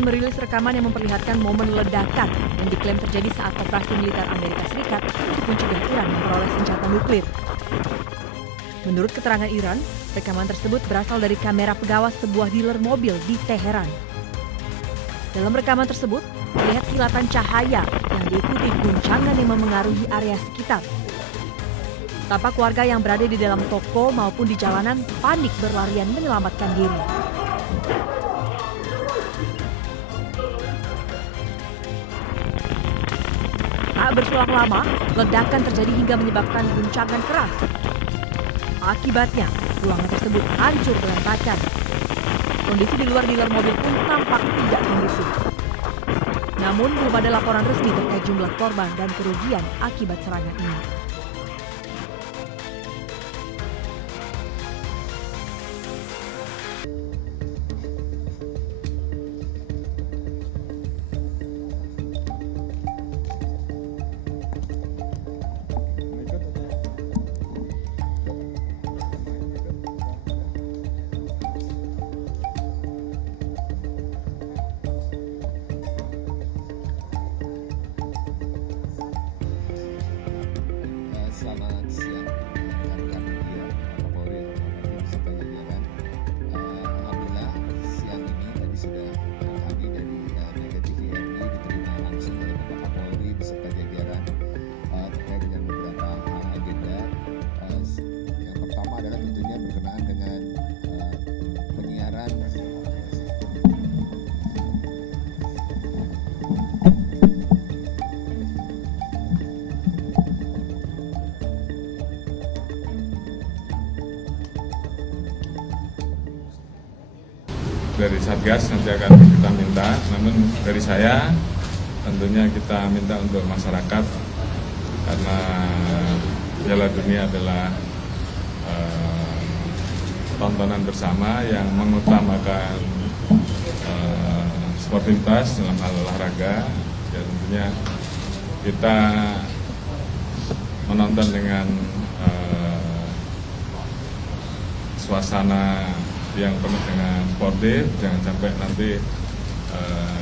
Iran merilis rekaman yang memperlihatkan momen ledakan yang diklaim terjadi saat operasi militer Amerika Serikat untuk mencegah Iran memperoleh senjata nuklir. Menurut keterangan Iran, rekaman tersebut berasal dari kamera pengawas sebuah dealer mobil di Teheran. Dalam rekaman tersebut, terlihat kilatan cahaya yang diikuti guncangan yang memengaruhi area sekitar. Tampak warga yang berada di dalam toko maupun di jalanan panik berlarian menyelamatkan diri. Tak berselang lama, ledakan terjadi hingga menyebabkan guncangan keras. Akibatnya, ruangan tersebut hancur berantakan. Kondisi di luar dealer mobil pun tampak tidak kondusif. Namun, belum ada laporan resmi terkait jumlah korban dan kerugian akibat serangan ini. Selamat siang rekan-rekan media, Kapolri, serta jajaran. Alhamdulillah siang ini tadi sudah kami dari Mega TVRI diterima langsung oleh Bapak Kapolri beserta jajaran terkait dengan beberapa hal agenda. Yang pertama adalah tentunya berkenaan dengan penyiaran dari Satgas nanti akan kita minta, namun dari saya tentunya kita minta untuk masyarakat karena Piala Dunia adalah tontonan bersama yang mengutamakan sportivitas dalam hal olahraga, ya tentunya kita menonton dengan suasana yang penuh dengan sportif, jangan sampai nanti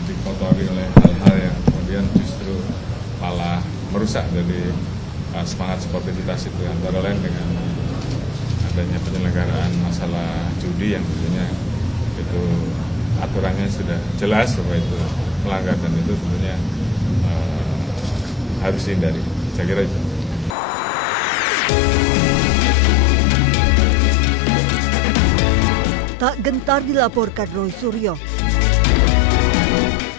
dikotori oleh hal-hal yang kemudian justru malah merusak dari semangat sportivitas itu, antara lain dengan adanya penyelenggaraan masalah judi yang tentunya itu aturannya sudah jelas bahwa itu melanggar dan itu tentunya harus dihindari. Saya kira itu. Tak gentar dilaporkan Roy Suryo.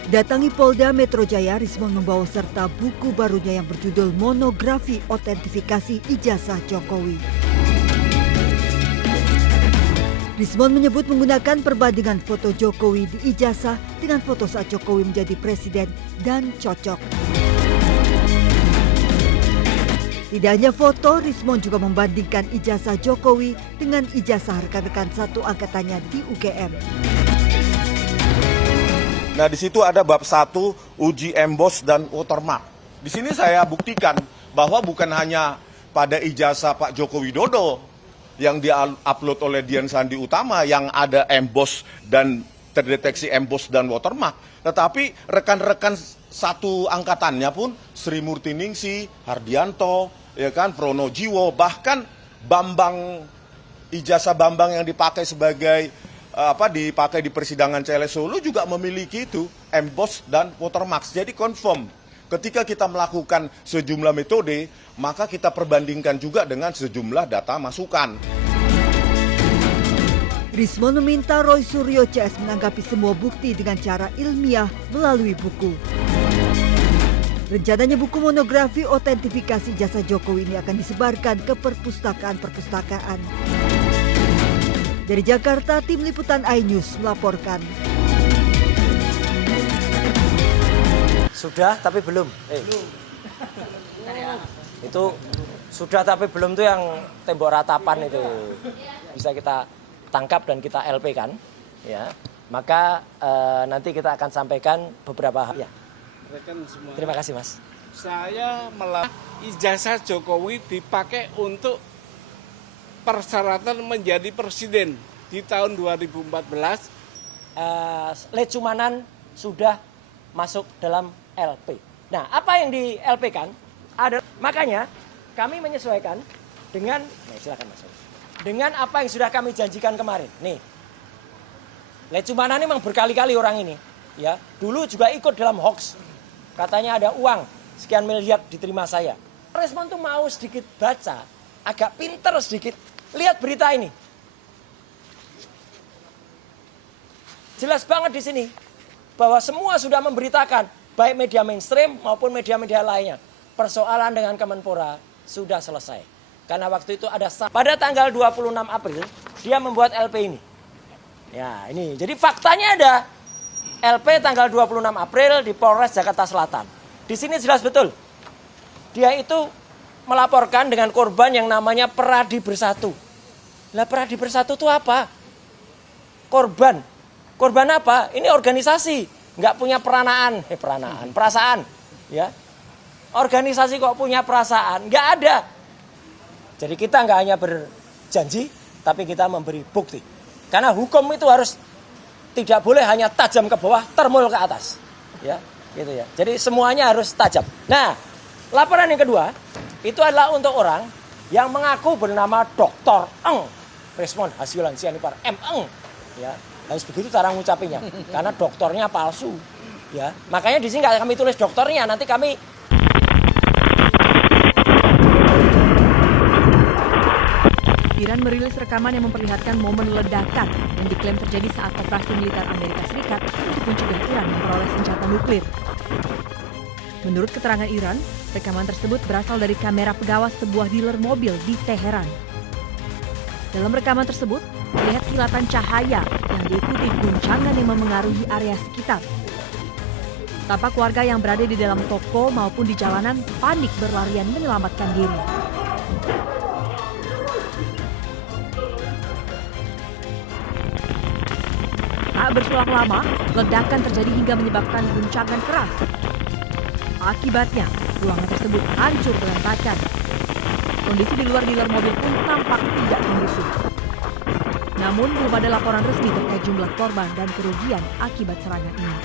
Datangi Polda Metro Jaya, Rismon membawa serta buku barunya yang berjudul Monografi Otentifikasi Ijazah Jokowi. Rismon menyebut menggunakan perbandingan foto Jokowi di ijazah dengan foto saat Jokowi menjadi presiden dan cocok. Tidak hanya foto, Rismon juga membandingkan ijazah Jokowi dengan ijazah rekan-rekan satu angkatannya di UGM. Nah, di situ ada bab 1 uji emboss dan watermark. Di sini saya buktikan bahwa bukan hanya pada ijazah Pak Joko Widodo yang di-upload oleh Dian Sandi Utama yang ada emboss dan terdeteksi emboss dan watermark, tetapi rekan-rekan satu angkatannya pun Sri Murtiningsi, Hardianto, ya kan, Pronojiwo, bahkan Bambang, ijazah Bambang yang dipakai sebagai dipakai di persidangan CLS Solo juga memiliki itu emboss dan watermark. Jadi confirm. Ketika kita melakukan sejumlah metode, maka kita perbandingkan juga dengan sejumlah data masukan. Rismon meminta Roy Suryo CS menanggapi semua bukti dengan cara ilmiah melalui buku. Rencananya buku monografi otentifikasi ijazah Jokowi ini akan disebarkan ke perpustakaan-perpustakaan. Dari Jakarta, tim liputan iNews melaporkan. Sudah tapi belum. Itu sudah tapi belum tuh yang tembok ratapan itu bisa kita tangkap dan kita LP kan, ya. Maka nanti kita akan sampaikan beberapa ya. Terima kasih, Mas. Saya ijazah Jokowi dipakai untuk persyaratan menjadi presiden di tahun 2014. Lecumanan sudah masuk dalam LP. Nah, apa yang di LP kan? Makanya kami menyesuaikan dengan, silakan Mas. Dengan apa yang sudah kami janjikan kemarin. Nih, Lecumana ini memang berkali-kali orang ini. Ya, dulu juga ikut dalam hoax. Katanya ada uang sekian miliar diterima saya. Respon tuh mau sedikit baca, agak pinter sedikit. Lihat berita ini. Jelas banget di sini bahwa semua sudah memberitakan, baik media mainstream maupun media-media lainnya. Persoalan dengan Kemenpora sudah selesai. Karena waktu itu ada pada tanggal 26 April dia membuat LP ini. Ya, ini. Jadi faktanya ada LP tanggal 26 April di Polres Jakarta Selatan. Di sini jelas betul. Dia itu melaporkan dengan korban yang namanya Peradi Bersatu. Lah Peradi Bersatu itu apa? Korban. Korban apa? Ini organisasi, nggak punya perasaan, ya. Organisasi kok punya perasaan? Nggak ada. Jadi kita nggak hanya berjanji, tapi kita memberi bukti. Karena hukum itu harus tidak boleh hanya tajam ke bawah, termul ke atas, ya, gitu ya. Jadi semuanya harus tajam. Nah, laporan yang kedua itu adalah untuk orang yang mengaku bernama Dr. Eng, Resmond Hasiulan Sianipar M. Eng, ya. Harus begitu cara ngucapinya, karena doktornya palsu, ya. Makanya di sini nggak kami tulis dokternya, nanti kami. Iran merilis rekaman yang memperlihatkan momen ledakan yang diklaim terjadi saat operasi militer Amerika Serikat untuk mencegah Iran memperoleh senjata nuklir. Menurut keterangan Iran, rekaman tersebut berasal dari kamera pengawas sebuah dealer mobil di Teheran. Dalam rekaman tersebut, terlihat kilatan cahaya yang diikuti guncangan yang memengaruhi area sekitar. Tampak warga yang berada di dalam toko maupun di jalanan panik berlarian menyelamatkan diri. Tak berselang lama, ledakan terjadi hingga menyebabkan guncangan keras. Akibatnya, ruangan tersebut hancur berantakan. Kondisi di luar dealer mobil pun tampak tidak kondusif. Namun belum ada laporan resmi terkait jumlah korban dan kerugian akibat serangan ini.